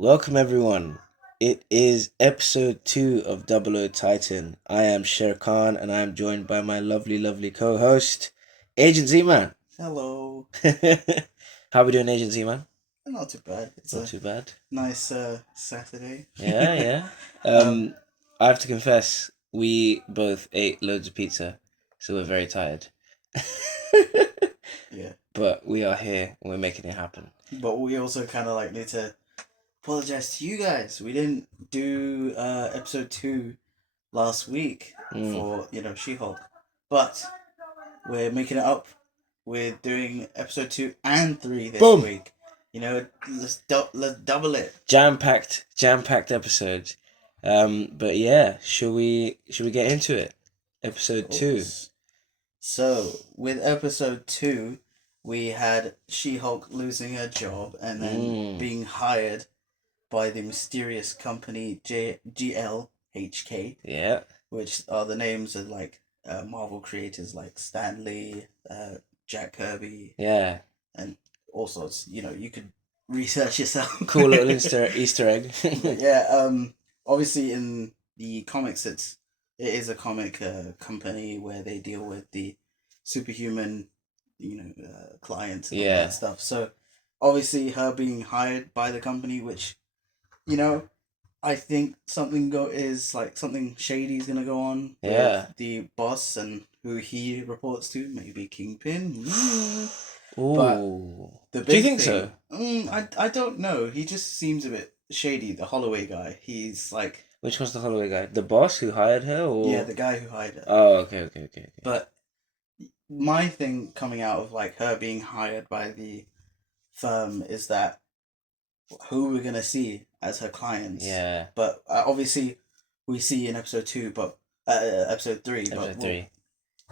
Welcome everyone. It is episode 2 of Double O Titan. I am Sher Khan and I am joined by my lovely co-host, Agent Zman. Hello. How are we doing, Agent Zman? Not too bad. It's Not a too bad. nice Saturday. Yeah. I have to confess, we both ate loads of pizza, so we're very tired. Yeah. But we are here and we're making it happen. But we also kind of need to apologize to you guys. We didn't do episode 2 last week for SheHulk, but we're making it up. We're doing episode 2 and 3 this Boom. week. Let's double it. Jam-packed episode. But yeah, should we get into it? Episode 2. So with episode 2, we had She-Hulk losing her job and then being hired by the mysterious company GLHK. Yeah. Which are the names of Marvel creators like Stan Lee, Jack Kirby. Yeah. And all sorts. You could research yourself. Cool little Easter egg. Yeah. Obviously in the comics it is a comic company where they deal with the superhuman, clients and all that stuff. So obviously her being hired by the company, which, I think something shady is gonna go on with the boss and who he reports to, maybe Kingpin. Ooh. But do you think so? I don't know. He just seems a bit shady. The Holloway guy. He's like. Which one's the Holloway guy? The boss who hired her, or yeah, the guy who hired her. Oh, okay. But my thing coming out of her being hired by the firm is that who we're gonna see as her clients. Yeah. But obviously, we see in episode 2, but episode 3. Episode 3.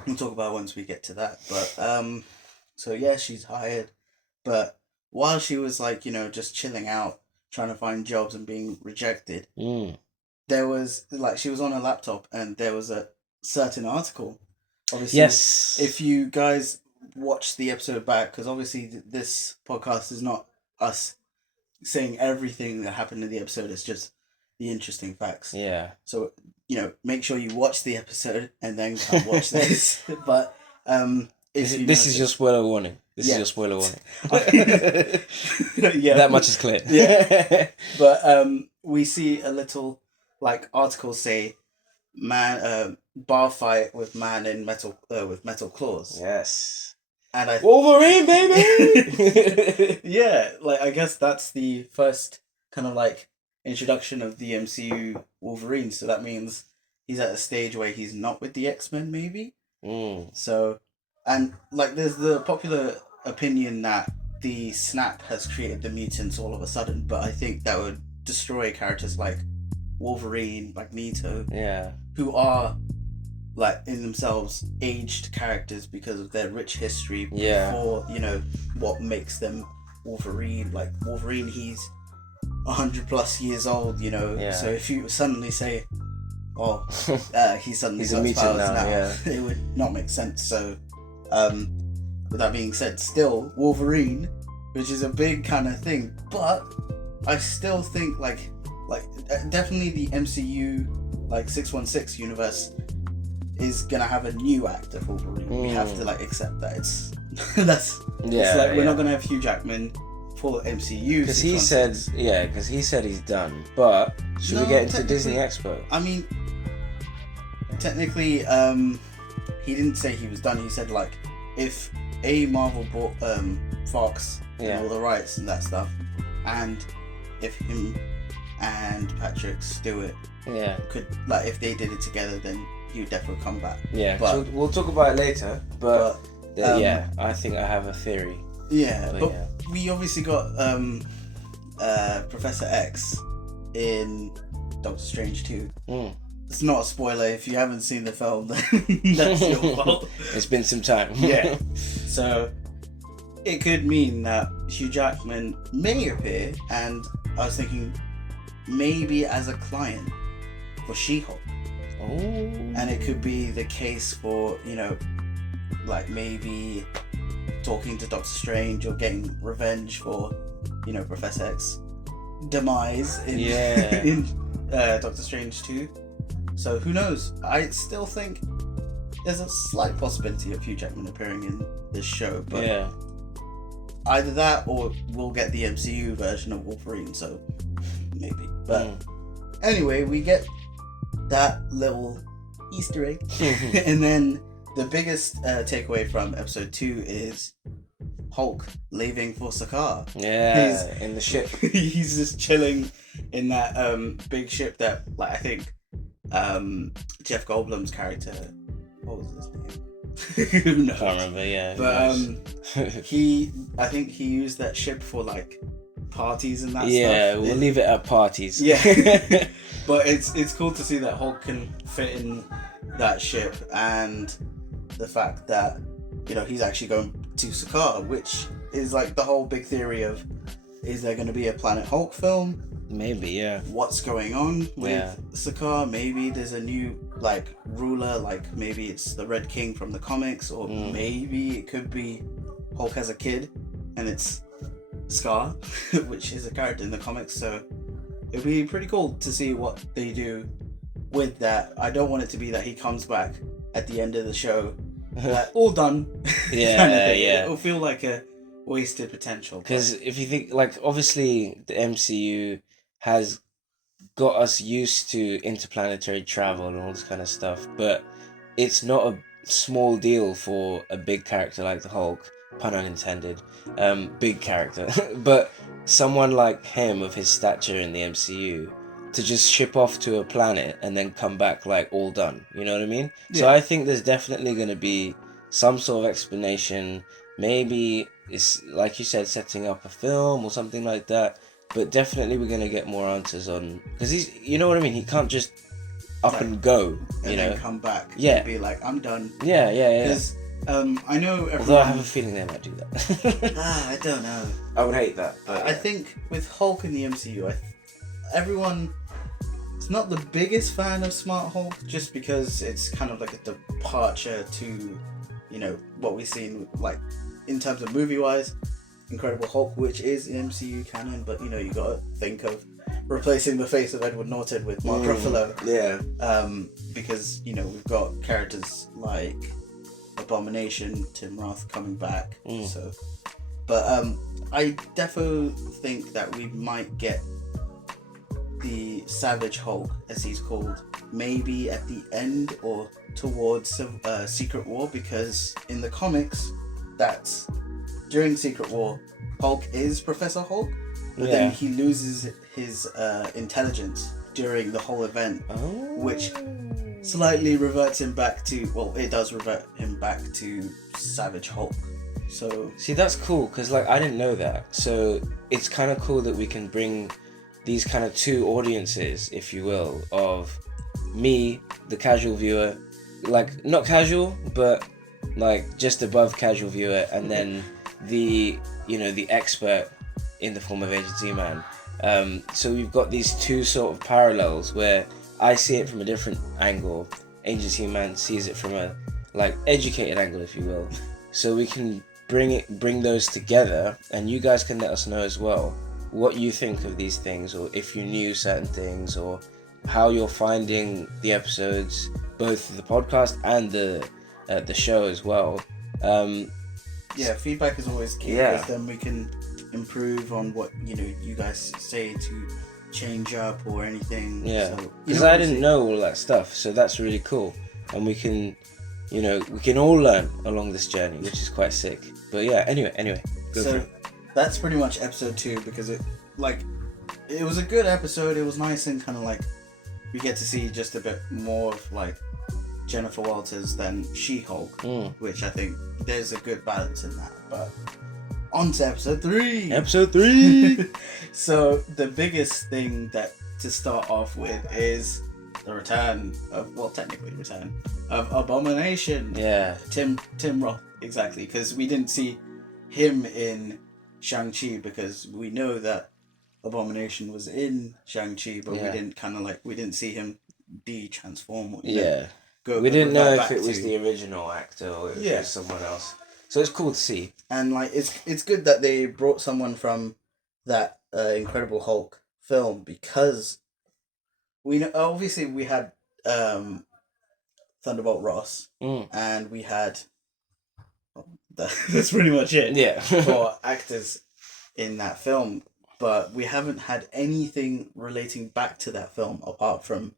We'll talk about it once we get to that. But so yeah, she's hired, but while she was just chilling out, trying to find jobs and being rejected, there was she was on her laptop and there was a certain article. Obviously, yes. If you guys watch the episode back, because obviously this podcast is not us saying everything that happened in the episode, it's just the interesting facts. Yeah. So, make sure you watch the episode and then come watch this. But this is your spoiler warning. This is your spoiler warning. Yeah. That much is clear. Yeah. But we see a little article say bar fight with man in metal with metal claws. Yes. And Wolverine, baby. Yeah, I guess that's the first kind of introduction of the MCU Wolverine. So that means he's at a stage where he's not with the X-Men, maybe. So, and there's the popular opinion that the snap has created the mutants all of a sudden, but I think that would destroy characters like Wolverine, Magneto, who are in themselves aged characters because of their rich history before what makes them Wolverine. Wolverine, he's 100+ years old, so if you suddenly say he's a mutant now, it would not make sense. So with that being said, still Wolverine, which is a big kind of thing, but I still think definitely the MCU 616 universe is gonna have a new actor for Wolverine. We have to accept that it's we're not gonna have Hugh Jackman for MCU because he said he's done. But should we get into Disney Expo? I mean, technically, he didn't say he was done. He said if a Marvel bought Fox and all the rights and that stuff, and if him and Patrick Stewart could if they did it together, then he would definitely come back. Yeah, but so we'll talk about it later. But I think I have a theory. Yeah, but we obviously got Professor X in Doctor Strange 2. It's not a spoiler if you haven't seen the film. That's your fault. It's been some time. Yeah. So it could mean that Hugh Jackman may appear, and I was thinking maybe as a client for She-Hulk. Oh. And it could be the case for, maybe talking to Doctor Strange or getting revenge for, Professor X. demise in Yeah. in Doctor Strange 2. So who knows? I still think there's a slight possibility of Hugh Jackman appearing in this show, but Yeah. either that or we'll get the MCU version of Wolverine. So maybe. But anyway, we get that little Easter egg, and then the biggest takeaway from episode 2 is Hulk leaving for Sakaar. Yeah, in the ship. He's just chilling in that big ship that, like, I think Jeff Goldblum's character, what was his name? Who knows? Can't remember. Yeah, but I think he used that ship for like parties and that yeah, stuff. we'll leave it at parties. Yeah. But it's cool to see that Hulk can fit in that ship, and the fact that, you know, he's actually going to Sakaar, which is like the whole big theory of, is there going to be a Planet Hulk film? Maybe, yeah. What's going on with Sakaar? Maybe there's a new like ruler, like maybe it's the Red King from the comics, or maybe it could be Hulk as a kid and it's Scar, which is a character in the comics. So it'd be pretty cool to see what they do with that. I don't want it to be that he comes back at the end of the show, all done. Yeah, kind of thing. yeah. It'll feel like a wasted potential. Because if you think, like, obviously the MCU has got us used to interplanetary travel and all this kind of stuff, but it's not a small deal for a big character like the Hulk, pun unintended, big character, but someone like him of his stature in the MCU to just ship off to a planet and then come back like all done, you know what I mean? Yeah. So I think there's definitely going to be some sort of explanation. Maybe it's, like you said, setting up a film or something like that, but definitely we're going to get more answers on, because he's, you know what I mean, he can't just up and go, and then come back and be like, I'm done. Yeah. Because I know everyone... Although I have a feeling they might do that. I don't know. I would hate that. But I think with Hulk in the MCU, everyone is not the biggest fan of Smart Hulk, just because it's kind of like a departure to, you know, what we've seen, like, in terms of movie-wise, Incredible Hulk, which is MCU canon, but, you know, you gotta think of replacing the face of Edward Norton with Mark Ruffalo. Yeah. Because, you know, we've got characters like Abomination, Tim Roth coming back. So, but I defo think that we might get the Savage Hulk, as he's called, maybe at the end or towards Secret War, because in the comics, that's during Secret War, Hulk is Professor Hulk, but then he loses his intelligence during the whole event, which slightly reverts him back to, well, it does revert him back to Savage Hulk. So see, that's cool, because like I didn't know that, so it's kind of cool that we can bring these kind of two audiences, if you will, of me, the casual viewer, like not casual, but like just above casual viewer, and then the, you know, the expert in the form of Agent Zman. So we've got these two sort of parallels where I see it from a different angle, Agent Zman sees it from a like educated angle, if you will. So we can bring those together, and you guys can let us know as well what you think of these things, or if you knew certain things, or how you're finding the episodes, both the podcast and the show as well. Feedback is always key, because then we can improve on what, you know, you guys say to change up or anything. Because I didn't know all that stuff, so that's really cool, and we can, you know, we can all learn along this journey, which is quite sick. But yeah, anyway, go for it. That's pretty much episode 2, because it was a good episode. It was nice, and kind of like we get to see just a bit more of like Jennifer Walters than She-Hulk, which I think there's a good balance in that. But on to episode 3. So the biggest thing that to start off with is the return of Abomination. Yeah. Tim Roth, exactly, because we didn't see him in Shang-Chi, because we know that Abomination was in Shang-Chi, but we didn't see him de-transform. We didn't know if it was the original actor or if it was someone else. So it's cool to see. And like it's good that they brought someone from that Incredible Hulk film because we know obviously we had Thunderbolt Ross and we had that's pretty much it. Yeah. For actors in that film, but we haven't had anything relating back to that film apart from,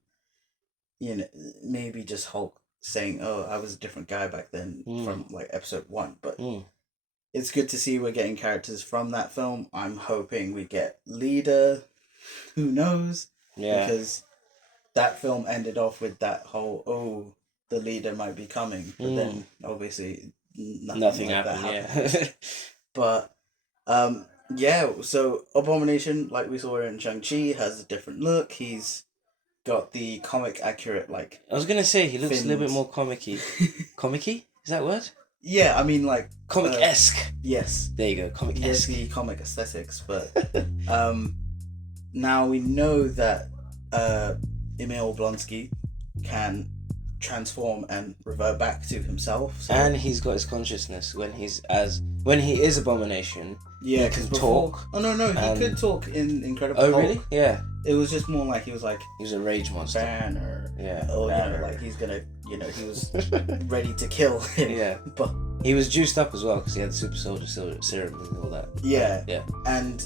maybe just Hulk saying, "Oh, I was a different guy back then," from like episode 1. But it's good to see we're getting characters from that film. I'm hoping we get Leader. Who knows? Yeah. Because that film ended off with that whole, the Leader might be coming, but then obviously nothing like happened. Yeah. But so Abomination, like we saw in Shang-Chi, has a different look. He's got the comic accurate, like, I was gonna say he looks fins. a little bit more comic-y. Comic-y? Is that a word? Yeah, I mean, like comic-esque. Yes. There you go, comic-esque. The comic aesthetics, but now we know that Emil Blonsky can transform and revert back to himself. So. And he's got his consciousness when he is Abomination. Yeah, because talk. Oh no, he could talk in Incredible Hulk. Hulk. Really? Yeah. It was just more like he was a rage monster. Banner. Yeah. Or like he's gonna, he was ready to kill him. Yeah. But he was juiced up as well because he had the super soldier serum and all that. Yeah. Yeah. And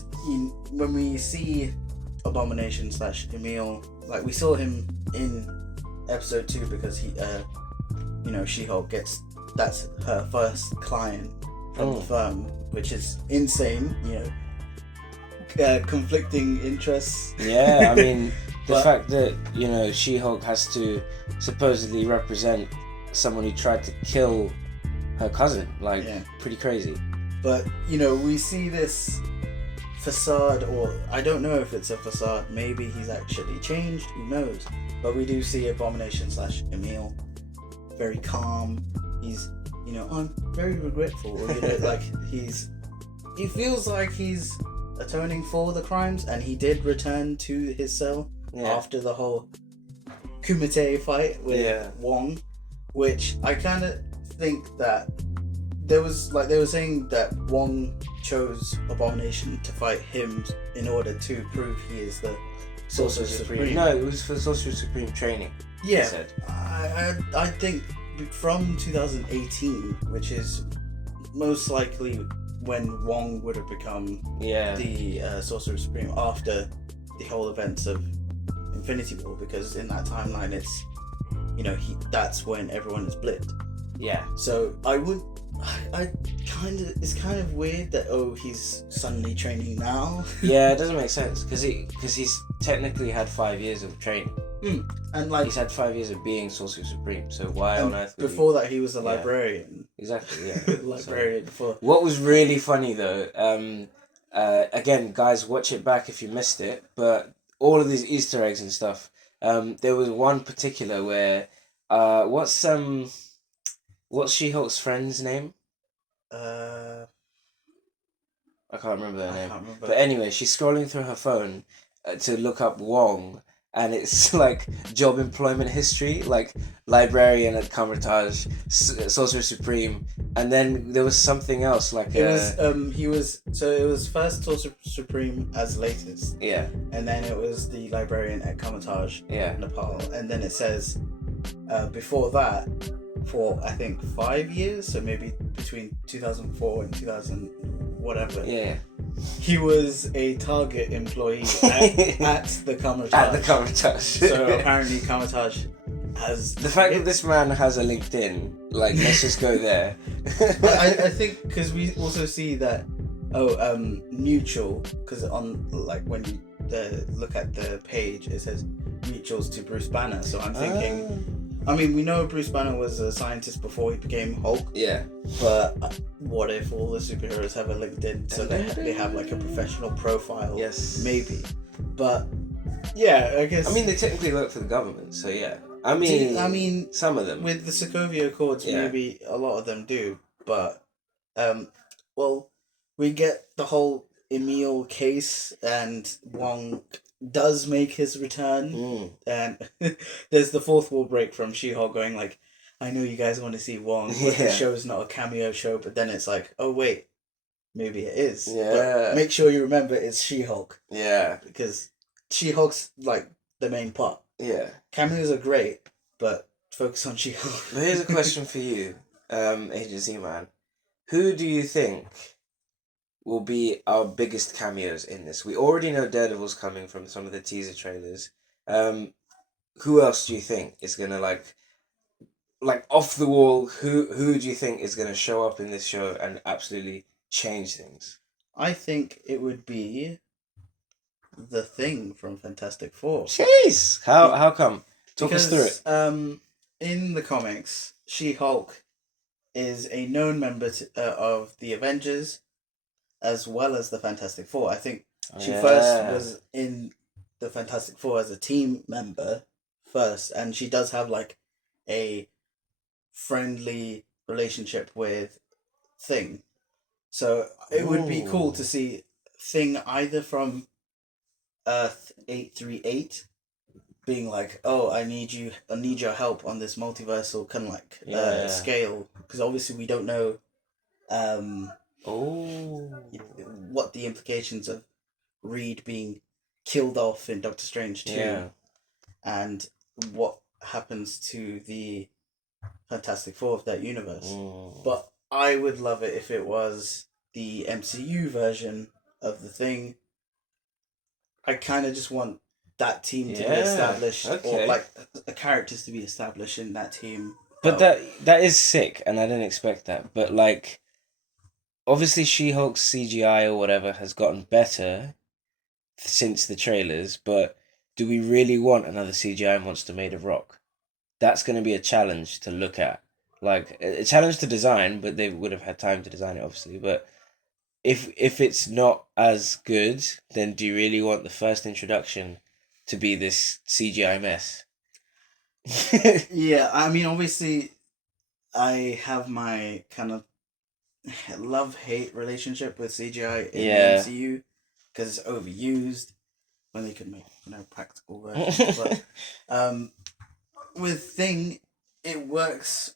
when we see Abomination / Emil, like we saw him in episode 2 because he, She-Hulk that's her first client from the firm, which is insane. Conflicting interests. Yeah, I mean, the fact that She-Hulk has to supposedly represent someone who tried to kill her cousin, pretty crazy. But we see this facade, or I don't know if it's a facade. Maybe he's actually changed. Who knows? But we do see Abomination / Emil very calm. He's I'm very regretful. He feels like he's atoning for the crimes, and he did return to his cell after the whole Kumite fight with Wong, which I kind of think that there was they were saying that Wong chose Abomination to fight him in order to prove he is the Sorcerer Supreme. No, it was for Sorcerer Supreme training. Yeah, he said. I think from 2018, which is most likely when Wong would have become the Sorcerer Supreme after the whole events of Infinity War, because in that timeline it's that's when everyone is blipped. Yeah. So it's kind of weird that he's suddenly training now. Yeah, it doesn't make sense because he's technically had 5 years of training. And he's had 5 years of being Sorcerer Supreme. So why on earth? Before that, he was a librarian. Exactly. Yeah. Librarian before. What was really funny though, again, guys, watch it back if you missed it. But all of these Easter eggs and stuff. There was one particular where, what's She-Hulk's friend's name? I can't remember her name. But anyway, she's scrolling through her phone to look up Wong, and it's like job employment history, like librarian at Kamar-Taj, Sorcerer Supreme, and then there was something else like it was first Sorcerer Supreme as latest. Yeah. And then it was the librarian at Kamar-Taj, Nepal, and then it says before that, for I think 5 years, so maybe between 2004 and 2000 whatever. Yeah. He was a Target employee at the Kamar-Taj. At the Kamar-Taj. So apparently Kamar-Taj has... The fact that this man has a LinkedIn, let's just go there. I think because we also see that, mutual, because on, when you look at the page, it says mutuals to Bruce Banner. So I'm thinking... I mean, we know Bruce Banner was a scientist before he became Hulk. Yeah. But what if all the superheroes have a LinkedIn so they have a professional profile? Yes. Maybe. But yeah, I guess. I mean, they technically work for the government, so yeah. I mean, some of them with the Sokovia Accords, maybe a lot of them do. But we get the whole Emil case, and Wong does make his return, and there's the fourth wall break from She-Hulk going I know you guys want to see Wong, but the show's not a cameo show, but then it's oh wait, maybe it is. Yeah. But make sure you remember it's She-Hulk. Yeah. Because She-Hulk's like the main part. Yeah. Cameos are great, but focus on She-Hulk. But here's a question for you, Agent Z-Man. Who do you think will be our biggest cameos in this? We already know Daredevil's coming from some of the teaser trailers. Who else do you think is gonna like off the wall? Who do you think is gonna show up in this show and absolutely change things? I think it would be the Thing from Fantastic Four. Jeez, how come? Talk us through it. In the comics, She-Hulk is a known member of the Avengers, as well as the Fantastic Four. I think she first was in the Fantastic Four as a team member first, and she does have like a friendly relationship with Thing. So it would be cool to see Thing either from Earth 838 being like, oh, I need your help on this multiversal kind of like scale, because obviously we don't know what the implications of Reed being killed off in Doctor Strange 2 and what happens to the Fantastic Four of that universe. But I would love it if it was the MCU version of the Thing. I kind of just want that team to be established, or like characters to be established in that team. But that is sick, and I didn't expect that. But like, obviously, She-Hulk's CGI or whatever has gotten better since the trailers. But do we really want another CGI monster made of rock? That's going to be a challenge to look at. Like a challenge to design, but they would have had time to design it, obviously. But if it's not as good, then do you really want the first introduction to be this CGI mess? Yeah, I mean, obviously, I have my kind of love-hate relationship with CGI in the MCU because it's overused when they could make practical versions. But with Thing, it works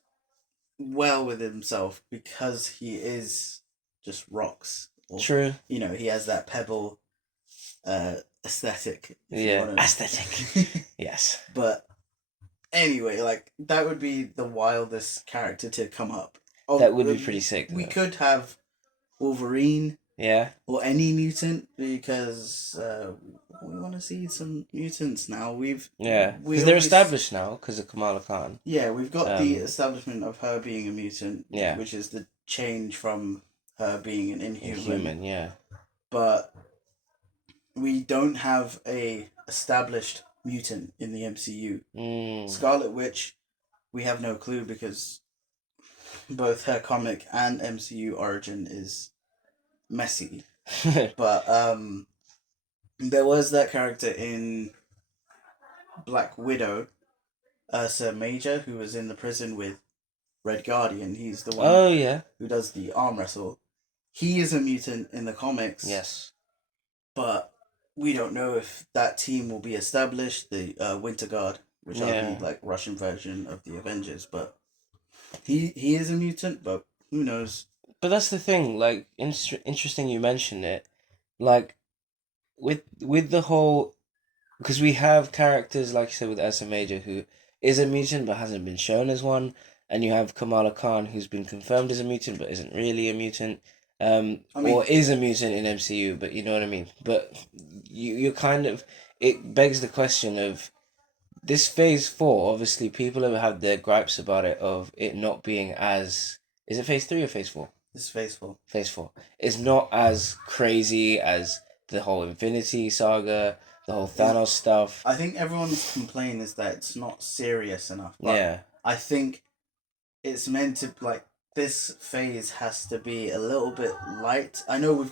well with himself because he is just rocks. True. He has that pebble aesthetic. Aesthetic. Yes. But anyway, like that would be the wildest character to come up. That would be pretty sick. We could have Wolverine. Yeah. Or any mutant, because we want to see some mutants now. Because they're established now because of Kamala Khan. Yeah, we've got the establishment of her being a mutant. Yeah. Which is the change from her being an Inhuman. Yeah. But we don't have a established mutant in the MCU. Scarlet Witch, we have no clue because both her comic and MCU origin is messy. But there was that character in Black Widow, Ursa Major, who was in the prison with Red Guardian. He's the one who does the arm wrestle. He is a mutant in the comics. Yes. But we don't know if that team will be established, the Winter Guard, which are the like Russian version of the Avengers. But he is a mutant, but who knows? But that's the thing, like, interesting you mentioned it. Like, with the whole... Because we have characters, like you said, with Ursa Major, who is a mutant but hasn't been shown as one. And you have Kamala Khan, who's been confirmed as a mutant but isn't really a mutant. Or is a mutant in MCU, but you know what I mean. But you're kind of... It begs the question of... This Phase 4, obviously, people have had their gripes about it, of it not being as... Is it Phase 3 or Phase 4? It's Phase 4. Phase 4. It's not as crazy as the whole Infinity Saga, the whole Thanos stuff. I think everyone's complaint is that it's not serious enough. But I think it's meant to, like, this phase has to be a little bit light. I know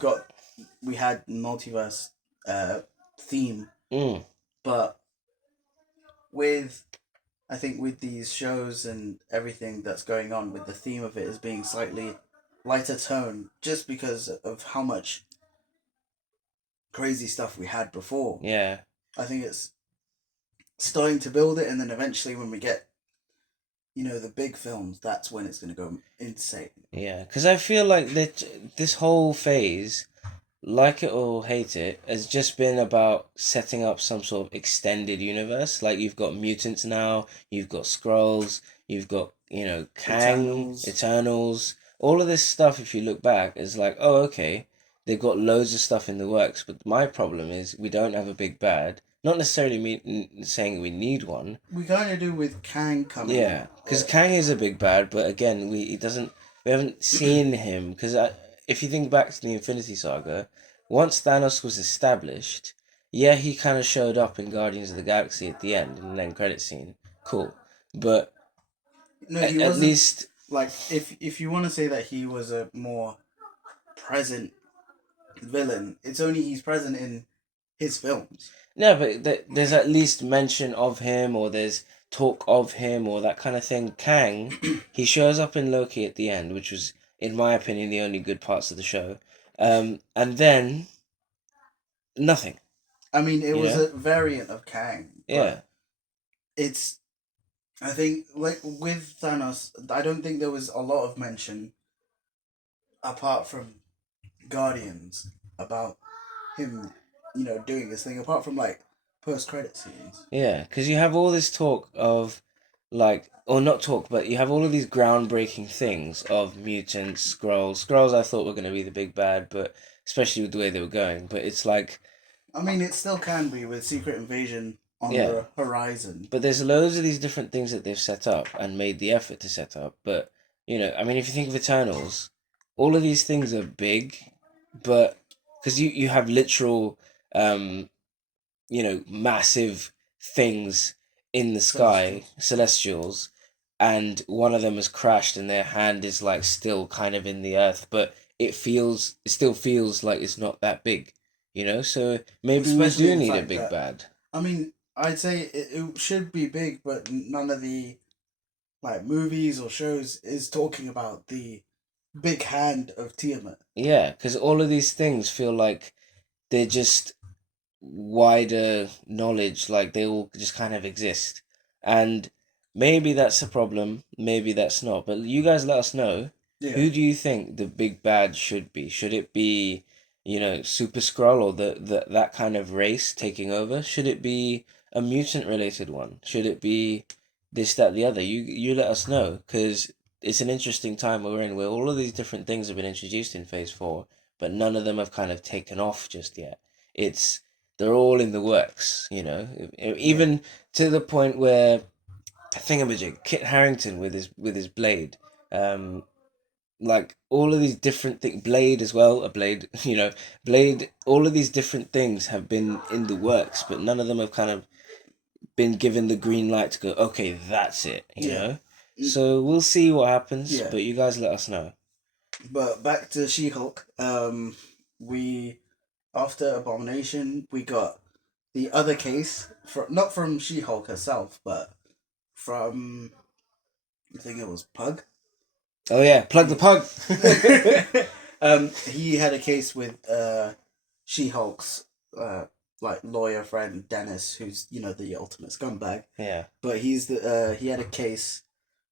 we had multiverse theme, but I think with these shows and everything that's going on, with the theme of it as being slightly lighter tone, just because of how much crazy stuff we had before. Yeah. I think it's starting to build it, and then eventually when we get, the big films, that's when it's going to go insane. Yeah, because I feel like that this whole phase like it or hate it, has just been about setting up some sort of extended universe. Like you've got mutants now, you've got Skrulls, you've got, Kang, Eternals. Eternals. All of this stuff, if you look back, is like, oh, okay, they've got loads of stuff in the works. But my problem is we don't have a big bad. Not necessarily saying we need one. We kind of do with Kang coming. Yeah, because Kang is a big bad, but again, he doesn't. We haven't seen him because if you think back to the Infinity Saga, once Thanos was established, yeah, he kind of showed up in Guardians of the Galaxy at the end in the end credit scene. Cool, but No, he at wasn't. least Like, if you want to say that he was a more present villain, it's only he's present in his films. no, but there's at least mention of him, or there's talk of him, or that kind of thing. Kang, he shows up in Loki at the end, which was, in my opinion, the only good parts of the show. And then nothing. I mean, it You was know? a variant of Kang, Yeah. but it's. I think, like with Thanos, I don't think there was a lot of mention apart from Guardians about him, doing this thing. Apart from like post-credit scenes. Yeah, because you have all this talk of, like, or not talk, but you have all of these groundbreaking things of mutants, Skrulls. Skrulls I thought were going to be the big bad, but especially with the way they were going. But it's like, I mean, it still can be with Secret Invasion on yeah. the horizon. But there's loads of these different things that they've set up and made the effort to set up. But, I mean, if you think of Eternals, all of these things are big, but because you have literal, um, massive things in the sky, Celestials. celestials, and one of them has crashed and their hand is like still kind of in the earth, but it still feels like it's not that big, So maybe we Especially do the need a fact big that, bad. I mean, I'd say it should be big, but none of the like movies or shows is talking about the big hand of Tiamat. Yeah, because all of these things feel like they're just wider knowledge, like they all just kind of exist. And maybe that's a problem, maybe that's not. But you guys let us know. Yeah. Who do you think the big bad should be? Should it be, Super Skrull or that kind of race taking over? Should it be a mutant related one? Should it be this, that, the other? You let us know, because it's an interesting time we're in where all of these different things have been introduced in Phase 4, but none of them have kind of taken off just yet. It's they're all in the works, Yeah. even to the point where thingamajig Kit Harington with his blade, um, like all of these different things, Blade as well, a blade, Blade. All of these different things have been in the works, but none of them have kind of been given the green light to go. Okay, that's it, Yeah. So we'll see what happens, Yeah. but you guys let us know. But back to She-Hulk. We after Abomination, we got the other case from not from She-Hulk herself, but from I think it was Pug. Oh yeah, plug the pug. He had a case with She-Hulk's like lawyer friend Dennis, who's the ultimate scumbag. Yeah. But he had a case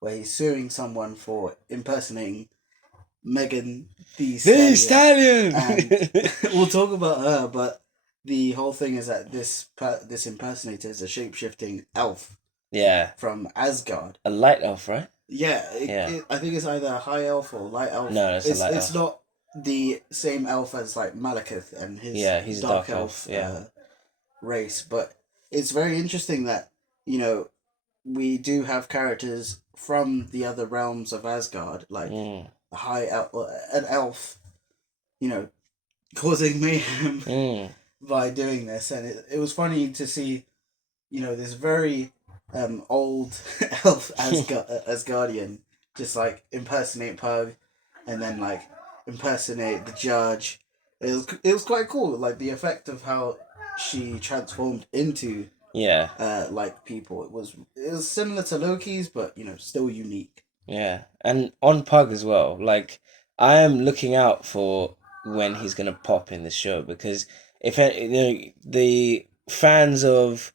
where he's suing someone for impersonating Megan the The Stallion, stallion. and we'll talk about her. But the whole thing is that this impersonator is a shape shifting elf Yeah. from Asgard. A light elf, right? Yeah, Yeah. I think it's either a high elf or light elf. No, it's a light It's elf. not the same elf as like Malekith and his He's a dark dark elf. Yeah. race, but it's very interesting that we do have characters from the other realms of Asgard, like a an elf, you know, causing mayhem by doing this, and it was funny to see, this very old elf Asgardian just like impersonate Pug, and then like impersonate the judge. It was quite cool, like the effect of how she transformed into Yeah. like people. It was similar to Loki's, but still unique. Yeah. And on Pug as well. Like, I am looking out for when he's gonna pop in this show, because if the fans of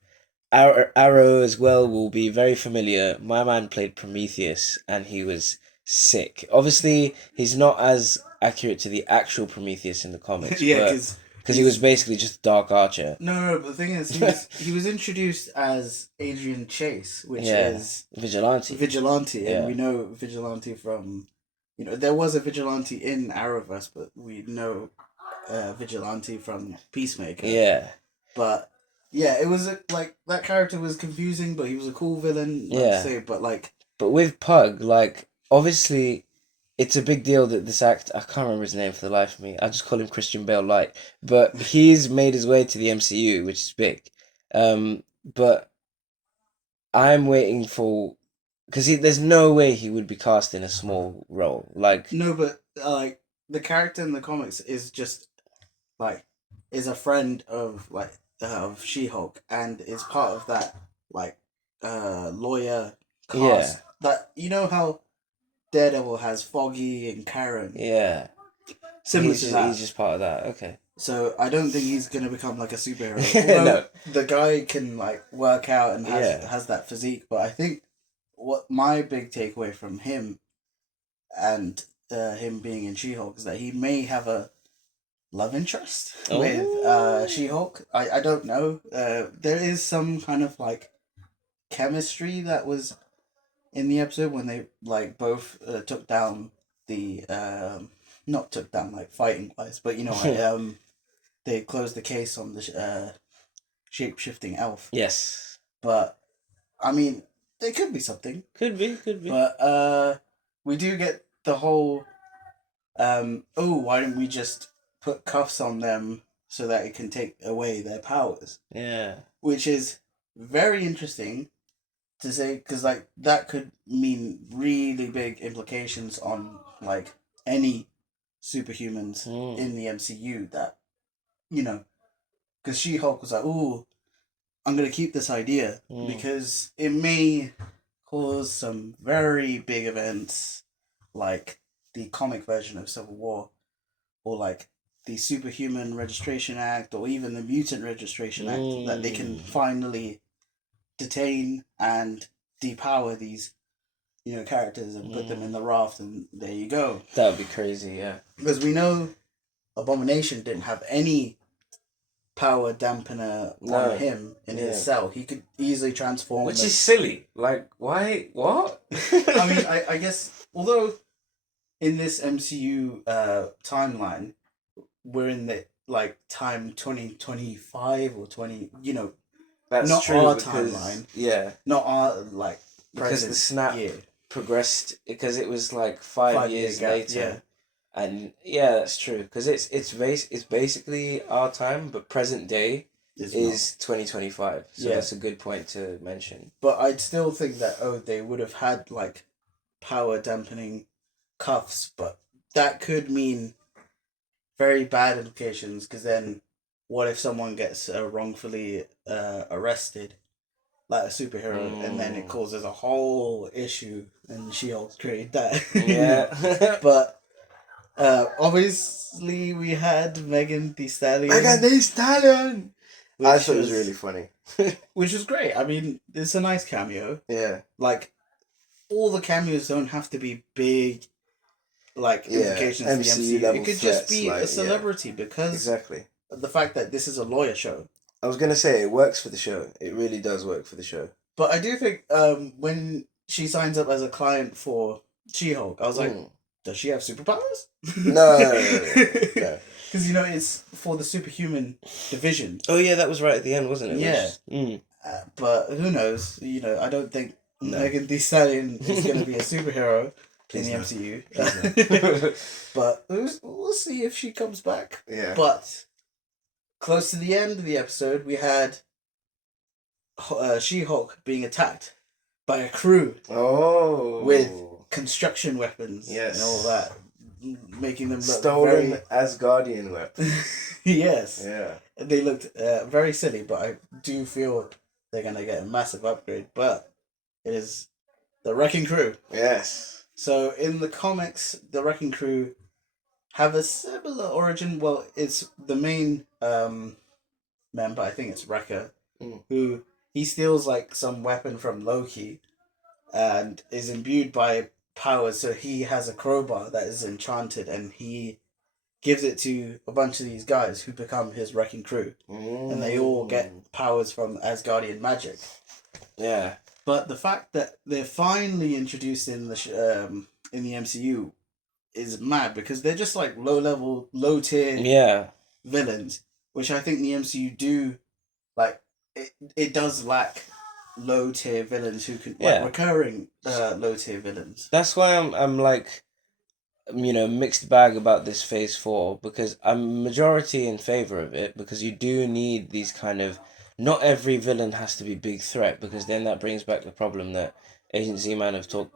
Arrow as well will be very familiar. My man played Prometheus, and he was sick. Obviously, he's not as accurate to the actual Prometheus in the comics, Yeah, but because because he was basically just Dark Archer. no. But the thing is, he was introduced as Adrian Chase, which Yeah, is vigilante. and Yeah, we know Vigilante from, there was a Vigilante in Arrowverse, but we know Vigilante from Peacemaker. yeah, But yeah, it was like that character was confusing, but he was a cool villain. Like yeah. say, but like But with Pug, like obviously, it's a big deal that this actor, I can't remember his name for the life of me. I just call him Christian Bale Light. But he's made his way to the MCU, which is big. But I'm waiting for because there's no way he would be cast in a small role. Like, no, but like the character in the comics is just like is a friend of of She-Hulk and is part of that like lawyer yeah, cast that how Daredevil has Foggy and Karen, yeah. So similar to he's that. just part of that. Okay. So I don't think he's gonna become like a superhero. Although No. the guy can like work out and Yeah. has that physique, but I think what my big takeaway from him and him being in She-Hulk is that he may have a love interest with Oh. She-Hulk. I don't know. There is some kind of like chemistry that was in the episode when they like both took down the not took down like fighting wise, but they closed the case on the shape shifting elf. Yes. But I mean, there could be something. Could be. Could be. But we do get the whole why don't we just put cuffs on them so that it can take away their powers? Yeah. Which is very interesting to say because like that could mean really big implications on like any superhumans in the MCU that because She-Hulk was like, "Ooh, I'm gonna keep this idea because it may cause some very big events, like the comic version of Civil War, or like the Superhuman Registration Act, or even the Mutant Registration Act, that they can finally detain and depower these characters and put them in the raft, and there you go. That would be crazy. Yeah. Because we know Abomination didn't have any power dampener No. on him in his cell. He could easily transform. Which is silly. Like, why? What? I mean, I guess, although in this MCU timeline, we're in the like time 2025 or 20, That's not true our because timeline, yeah, not our like because present the snap year. progressed because it was like 5 years Gap, later. yeah. And yeah, that's true because it's basically our time, but present day is 2025. So that's a good point to mention. But I'd still think that they would have had like power dampening cuffs, but that could mean very bad implications because then what if someone gets wrongfully arrested like a superhero and then it causes a whole issue and She-Hulk created that. Yeah. But obviously we had Megan Thee Stallion. Megan Thee Stallion! I thought it was really funny. Which was great. I mean, it's a nice cameo. Yeah. Like, all the cameos don't have to be big, like, implications to the MCU. It could just be a celebrity because exactly the fact that this is a lawyer show. I was going to say, it works for the show. It really does work for the show. But I do think when she signs up as a client for She-Hulk, I was like, does she have superpowers? No. Because, it's for the superhuman division. Oh, yeah, that was right at the end, wasn't it? Yeah. But who knows? I don't think Megan Thee Stallion is going to be a superhero in the MCU. But we'll see if she comes back. Yeah. But close to the end of the episode, we had She-Hulk being attacked by a crew. Oh. With construction weapons. Yes. And all that. Making them look stolen Asgardian weapons. Yes. Yeah. They looked very silly, but I do feel they're going to get a massive upgrade. But it is the Wrecking Crew. Yes. So in the comics, the Wrecking Crew have a similar origin. Well, it's the main member, I think it's Wrecker, who he steals like some weapon from Loki and is imbued by powers. So he has a crowbar that is enchanted, and he gives it to a bunch of these guys who become his wrecking crew, and they all get powers from Asgardian magic. Yeah. But the fact that they're finally introduced in the MCU is mad, because they're just like low-level, low-tier villains, which I think the MCU do, like, it does lack low-tier villains who can, like, recurring low-tier villains. That's why I'm like, mixed bag about this Phase 4, because I'm majority in favor of it, because you do need these kind of, not every villain has to be big threat, because then that brings back the problem that Agent Z-Man have talked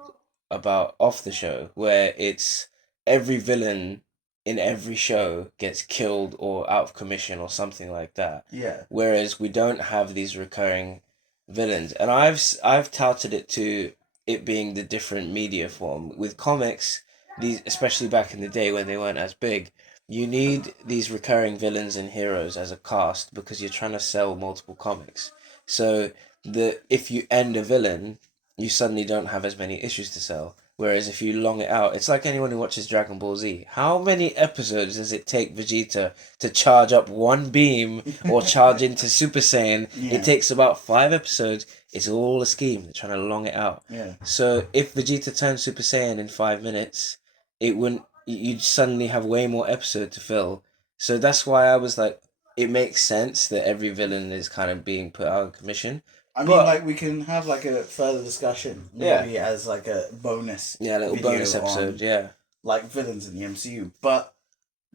about off the show, where it's every villain in every show gets killed or out of commission or something like that. Yeah. Whereas we don't have these recurring villains, and I've touted it to it being the different media form with comics. These, especially back in the day when they weren't as big, you need these recurring villains and heroes as a cast because you're trying to sell multiple comics. So if you end a villain, you suddenly don't have as many issues to sell. Whereas if you long it out, it's like anyone who watches Dragon Ball Z. How many episodes does it take Vegeta to charge up one beam or charge into Super Saiyan? Yeah. It takes about 5 episodes. It's all a scheme. They're trying to long it out. Yeah. So if Vegeta turned Super Saiyan in 5 minutes, it wouldn't. You'd suddenly have way more episode to fill. So that's why I was like, it makes sense that every villain is kind of being put out of commission. I mean, like, we can have, like, a further discussion, maybe as, like, a bonus. Yeah, a little bonus episode, on, like, villains in the MCU. But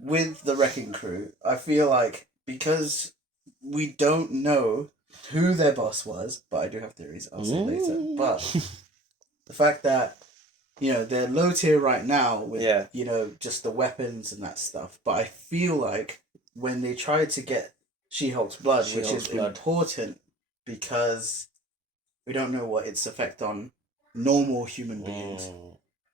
with the Wrecking Crew, I feel like, because we don't know who their boss was, but I do have theories, I'll say later. But the fact that, they're low tier right now with, just the weapons and that stuff. But I feel like when they try to get She-Hulk's blood, which is important, because we don't know what its effect on normal human beings.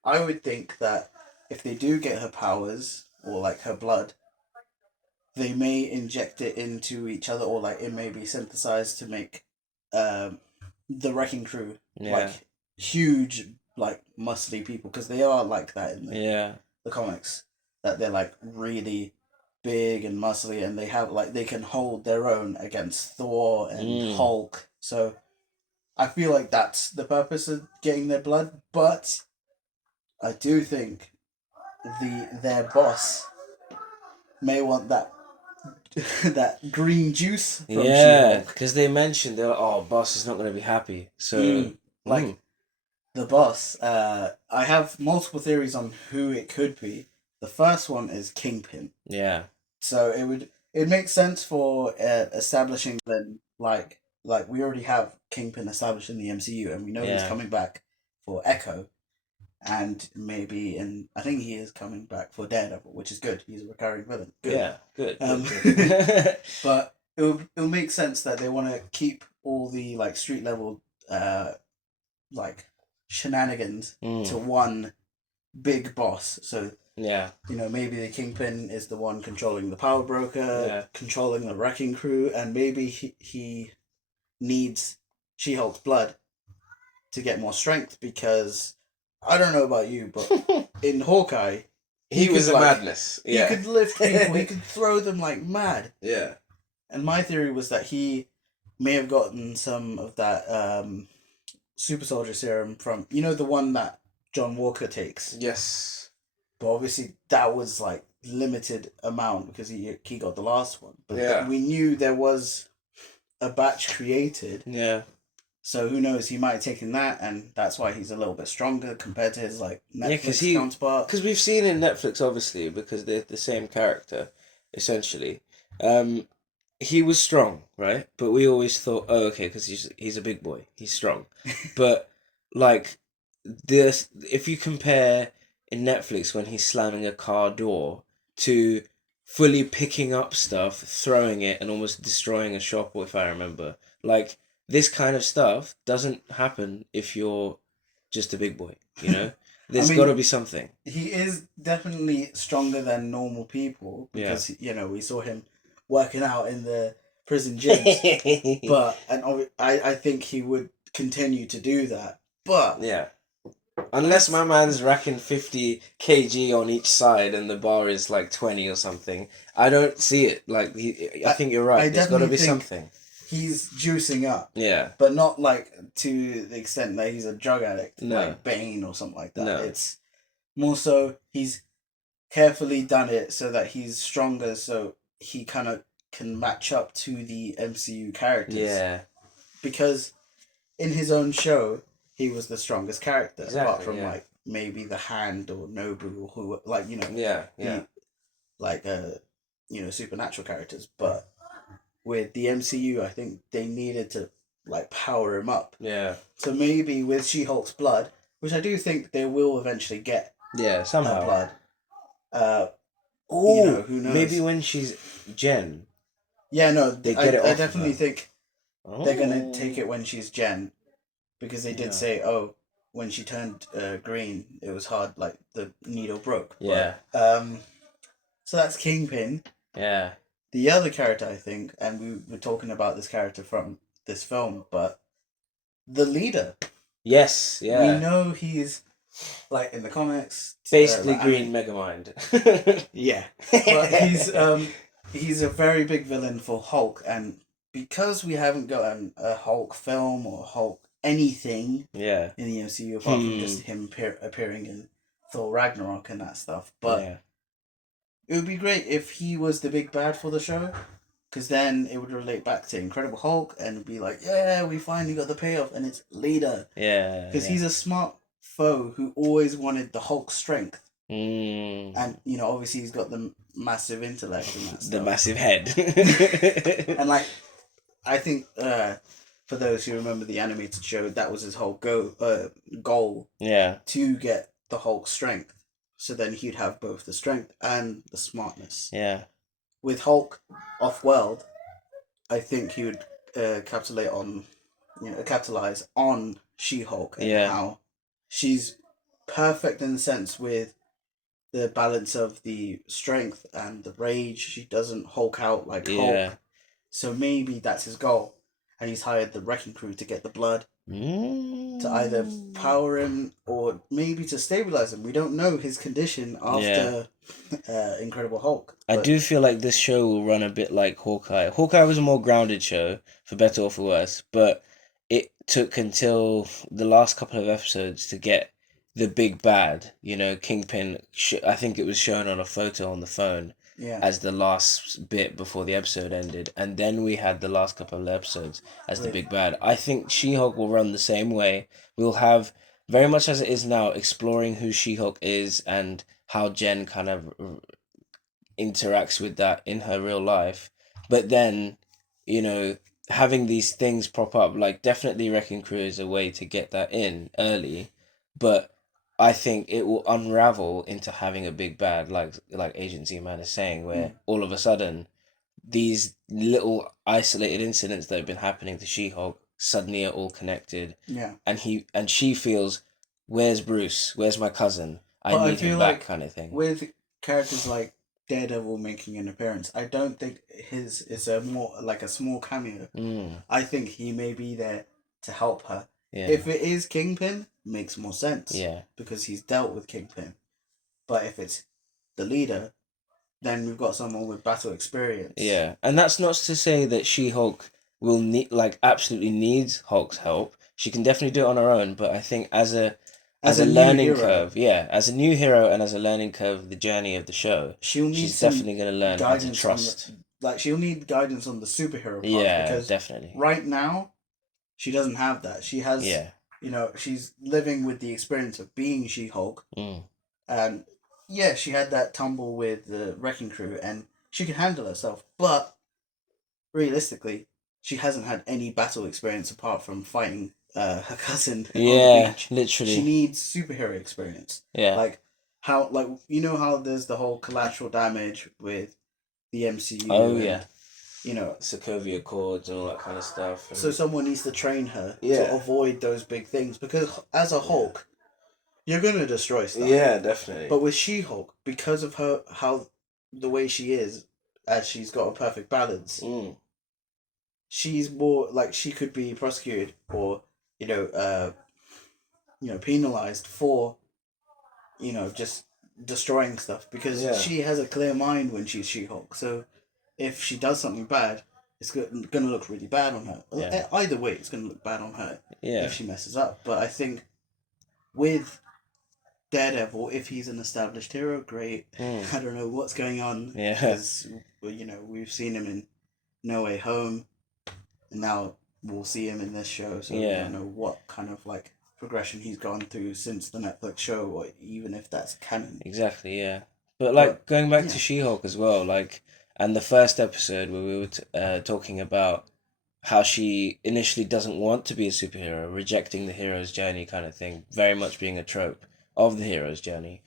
I would think that if they do get her powers, or like her blood, they may inject it into each other, or like it may be synthesized to make the Wrecking Crew like huge, like muscly people, because they are like that in the comics, that they're like really big and muscly, and they have like they can hold their own against Thor and Hulk. So I feel like that's the purpose of getting their blood, but I do think their boss may want that that green juice from She-Hulk. Because they mentioned they're like, oh, boss is not going to be happy. So the boss, I have multiple theories on who it could be. The first one is Kingpin. Yeah. So it makes sense for establishing then like we already have Kingpin established in the MCU, and we know he's coming back for Echo, and maybe I think he is coming back for Daredevil, which is good. He's a recurring villain. Good. Yeah, good. But it'll make sense that they want to keep all the like street level like shenanigans to one big boss. So maybe the Kingpin is the one controlling the Power Broker, controlling the Wrecking Crew, and maybe he needs She-Hulk's blood to get more strength, because I don't know about you, but in Hawkeye, he was a madness. He could lift people, he could throw them like mad. Yeah. And my theory was that he may have gotten some of that super soldier serum from, the one that John Walker takes. Yes. But obviously that was like limited amount because he got the last one. But we knew there was a batch created. Yeah. So who knows? He might have taken that, and that's why he's a little bit stronger compared to his like Netflix counterpart. Because we've seen in Netflix, obviously, because they're the same character, essentially. He was strong, right? But we always thought, oh, okay, because he's a big boy, he's strong. But like this, if you compare in Netflix when he's slamming a car door to fully picking up stuff, throwing it, and almost destroying a shop, if I remember, like. This kind of stuff doesn't happen if you're just a big boy, There's got to be something. He is definitely stronger than normal people because, we saw him working out in the prison gyms. I think he would continue to do that. But Unless my man's racking 50 kg on each side and the bar is like 20 or something, I don't see it. Like, I think you're right. There's got to be something. He's juicing up. Yeah. But not like to the extent that he's a drug addict, No. like Bane or something like that. No. It's more so he's carefully done it so that he's stronger, so he kind of can match up to the MCU characters. Yeah. Because in his own show, he was the strongest character, Exactly, apart from like maybe the Hand or Nobu or who, like, you know. Yeah. Like supernatural characters, but with the MCU, I think they needed to like power him up. Yeah. So maybe with She-Hulk's blood, which I do think they will eventually get. Yeah, somehow. Her blood. Who knows? Maybe when she's Jen. Yeah, no, I I definitely think they're gonna take it when she's Jen, because they did say, when she turned green, it was hard, like the needle broke. Yeah. But, so that's Kingpin. Yeah. The other character, I think, and we were talking about this character from this film, but the leader. Yes, yeah. We know he's, like, in the comics. Basically Green Megamind. Yeah. But he's a very big villain for Hulk, and because we haven't gotten a Hulk film or Hulk anything in the MCU, apart from just him appearing in Thor Ragnarok and that stuff, but it would be great if he was the big bad for the show, because then it would relate back to Incredible Hulk and be like, yeah, we finally got the payoff, and it's Leader. Yeah. Because he's a smart foe who always wanted the Hulk strength. Mm. And, obviously he's got the massive intellect and that stuff. The massive head. And, like, I think, for those who remember the animated show, that was his whole goal. Yeah. To get the Hulk strength. So then he'd have both the strength and the smartness. Yeah. With Hulk off-world, I think he would capitalize on She-Hulk and how she's perfect in the sense with the balance of the strength and the rage. She doesn't Hulk out like Hulk. So maybe that's his goal. And he's hired the Wrecking Crew to get the blood. To either power him or maybe to stabilize him. We don't know his condition after Incredible Hulk. I do feel like this show will run a bit like Hawkeye. Hawkeye was a more grounded show, for better or for worse, but it took until the last couple of episodes to get the big bad. Kingpin, I think it was shown on a photo on the phone as the last bit before the episode ended, and then we had the last couple of episodes as the big bad. I think She-Hulk will run the same way. We'll have, very much as it is now, exploring who She-Hulk is and how Jen kind of interacts with that in her real life. But then, having these things prop up, like definitely Wrecking Crew is a way to get that in early, but I think it will unravel into having a big bad, like Agent Zman is saying, where all of a sudden these little isolated incidents that have been happening to She-Hulk suddenly are all connected. Yeah. And she feels, where's Bruce? Where's my cousin? I need him back, kind of thing. With characters like Daredevil making an appearance, I don't think his is a more like a small cameo. I think he may be there to help her. Yeah. If it is Kingpin, makes more sense. Yeah. Because he's dealt with Kingpin. But if it's the leader, then we've got someone with battle experience. Yeah. And that's not to say that She-Hulk will absolutely needs Hulk's help. She can definitely do it on her own, but I think as a learning curve, as a new hero and as a learning curve, the journey of the show, she's definitely going to learn how to trust. She'll need guidance on the superhero part. Yeah, because definitely. Right now, she doesn't have that. She has, she's living with the experience of being She-Hulk. And, she had that tumble with the Wrecking Crew, and she can handle herself. But, realistically, she hasn't had any battle experience apart from fighting her cousin on the beach. Literally. She needs superhero experience. Yeah. How there's the whole collateral damage with the MCU. Oh, yeah. Sokovia Accords and all that kind of stuff. So someone needs to train her to avoid those big things, because as a Hulk, you're going to destroy stuff. Yeah, definitely. But with She-Hulk, because of the way she is, as she's got a perfect balance, she's more, she could be prosecuted or, penalized for, just destroying stuff, because she has a clear mind when she's She-Hulk. So if she does something bad, it's going to look really bad on her. Yeah. Either way, it's going to look bad on her Yeah. if she messes up. But I think with Daredevil, if he's an established hero, great. I don't know what's going on. Yeah. Because, we've seen him in No Way Home, and now we'll see him in this show. So we don't know what kind of like progression he's gone through since the Netflix show, or even if that's canon. Exactly, yeah. But like going back to She-Hulk as well, like, and the first episode where we were talking about how she initially doesn't want to be a superhero, rejecting the hero's journey kind of thing, very much being a trope of the hero's journey.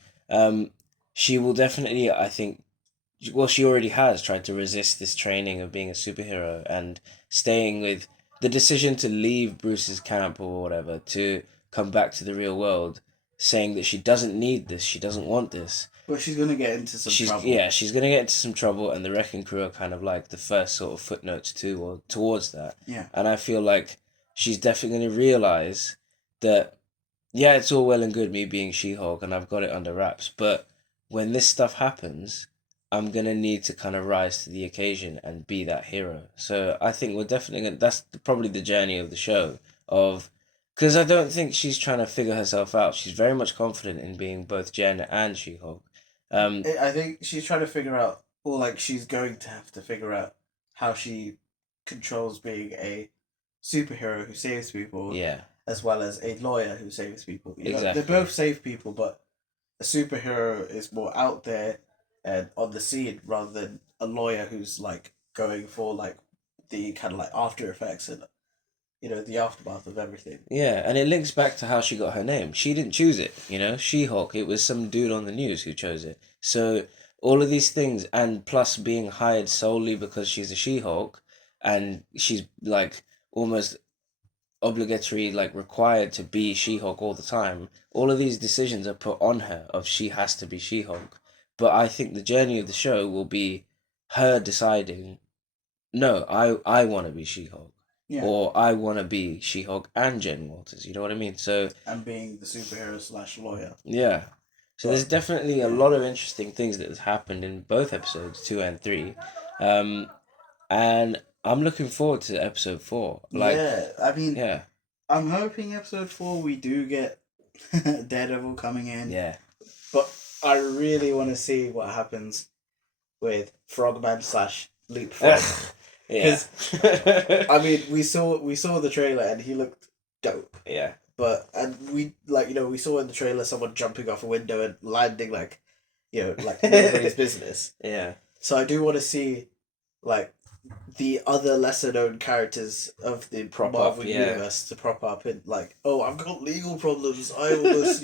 She will definitely, I think, well, she already has tried to resist this training of being a superhero and staying with the decision to leave Bruce's camp or whatever to come back to the real world, saying that she doesn't need this, she doesn't want this. But she's going to get into some trouble. Yeah, she's going to get into some trouble, and the Wrecking Crew are kind of like the first sort of footnotes towards that. Yeah. And I feel like she's definitely going to realise that, yeah, it's all well and good me being She-Hulk and I've got it under wraps, but when this stuff happens, I'm going to need to kind of rise to the occasion and be that hero. So I think we're definitely going to, that's probably the journey of the show, of, because I don't think she's trying to figure herself out. She's very much confident in being both Jen and She-Hulk. I think she's trying to figure out, or like she's going to have to figure out how she controls being a superhero who saves people, as well as a lawyer who saves people. Exactly. They both save people, but a superhero is more out there and on the scene rather than a lawyer who's like going for like the kind of like after effects and the aftermath of everything. Yeah, and it links back to how she got her name. She didn't choose it, She-Hulk, it was some dude on the news who chose it. So all of these things, and plus being hired solely because she's a She-Hulk, and she's like almost obligatory, like required to be She-Hulk all the time, all of these decisions are put on her of she has to be She-Hulk. But I think the journey of the show will be her deciding, no, I want to be She-Hulk. Yeah. Or I want to be She-Hulk and Jen Walters, you know what I mean? So and being the superhero / lawyer. Yeah. So there's definitely a lot of interesting things that has happened in both episodes 2 and 3. And I'm looking forward to episode 4. I'm hoping episode 4 we do get Daredevil coming in. Yeah. But I really want to see what happens with Frogman / Leapfrog. Yeah. Because we saw the trailer and he looked dope. Yeah. But we saw in the trailer someone jumping off a window and landing like nobody's business. Yeah. So I do want to see like the other lesser known characters of the Marvel universe to prop up and like, oh, I've got legal problems. I almost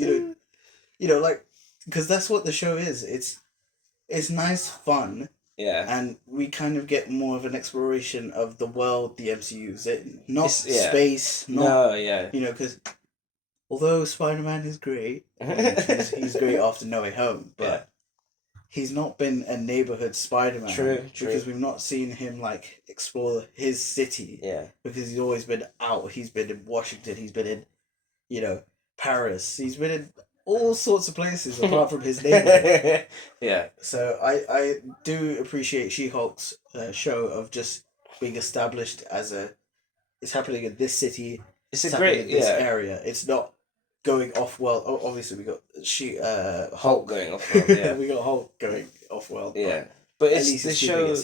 because that's what the show is. It's nice fun. Yeah. And we kind of get more of an exploration of the world the MCU's in. Not space, because although Spider-Man is great, he's great after No Way Home, but he's not been a neighborhood Spider-Man. True. Because we've not seen him like explore his city. Yeah. Because he's always been out. He's been in Washington. He's been in, Paris. He's been in all sorts of places apart from his neighborhood. Yeah. So I do appreciate She-Hulk's show of just being established as it's happening in this city. It's a great this area. It's not going off world. Oh, obviously we got Hulk going off world. Yeah. We got Hulk going off world. Yeah. But it's the show.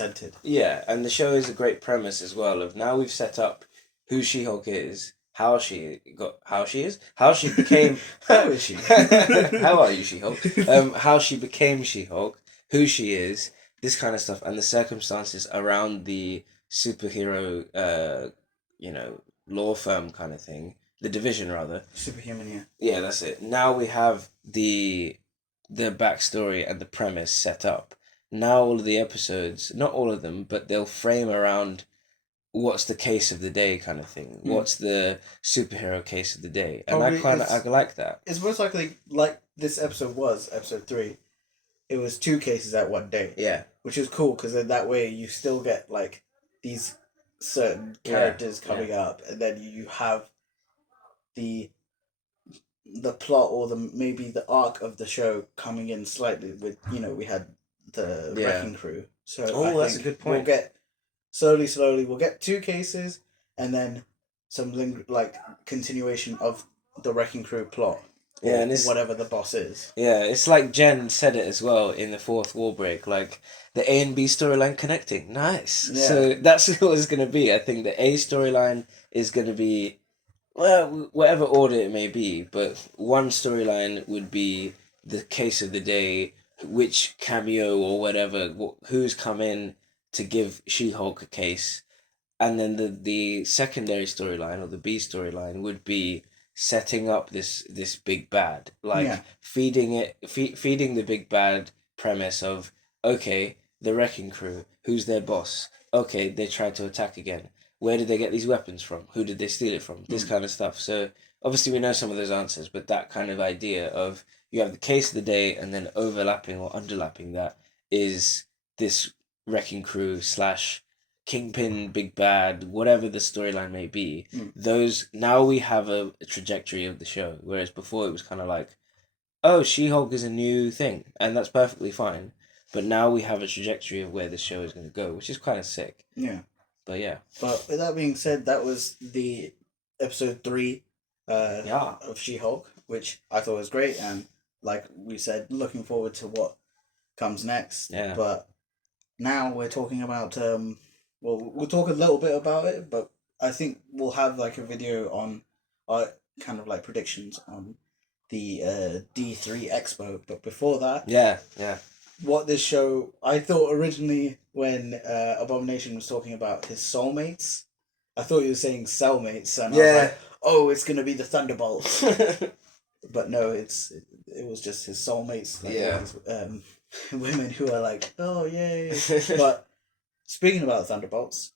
Yeah, and the show is a great premise as well. Of now we've set up who She-Hulk is, how she became. How is she? How are you, She-Hulk? How she became She-Hulk, who she is, this kind of stuff, and the circumstances around the superhero, law firm kind of thing. The division, rather. Superhuman, yeah. Yeah, that's it. Now we have the backstory and the premise set up. Now all of the episodes, not all of them, but they'll frame around what's the case of the day kind of thing. What's the superhero case of the day? And I like that. It's most likely like this episode was, episode 3. It was 2 cases at one day. Yeah. Which is cool, because then that way you still get like these certain characters coming up, and then you have the the plot or maybe the arc of the show coming in slightly with, we had the Wrecking Crew. So Oh, I that's a think good point. we'll get slowly we'll get 2 cases and then some continuation of the Wrecking Crew plot. Yeah, and whatever the boss is. Yeah, it's like Jen said it as well in the fourth wall break, like the A and B storyline connecting. Nice. Yeah. So that's what it's going to be. I think the A storyline is going to be, well, whatever order it may be, but one storyline would be the case of the day, which cameo or whatever, who's come in to give She-Hulk a case. And then the secondary storyline or the B storyline would be setting up this big bad, like feeding the big bad premise of, okay, the Wrecking Crew, who's their boss? Okay, they tried to attack again. Where did they get these weapons from? Who did they steal it from? This kind of stuff. So obviously we know some of those answers, but that kind of idea of you have the case of the day and then overlapping or underlapping that is this Wrecking Crew slash Kingpin, Big Bad, whatever the storyline may be, those now we have a trajectory of the show. Whereas before it was kind of like, oh, She-Hulk is a new thing, and that's perfectly fine. But now we have a trajectory of where the show is going to go, which is kind of sick. Yeah. But yeah. But with that being said, that was the episode 3 of She-Hulk, which I thought was great, and like we said, looking forward to what comes next. Yeah. But now we're talking about we'll talk a little bit about it, but I think we'll have like a video on our kind of like predictions on the D3 Expo. But before that, what this show, I thought originally when Abomination was talking about his soulmates, I thought he was saying cellmates, and I was like, oh, it's gonna be the Thunderbolts. But no, it was just his soulmates. Like, women who are like, oh yay. But speaking about Thunderbolts,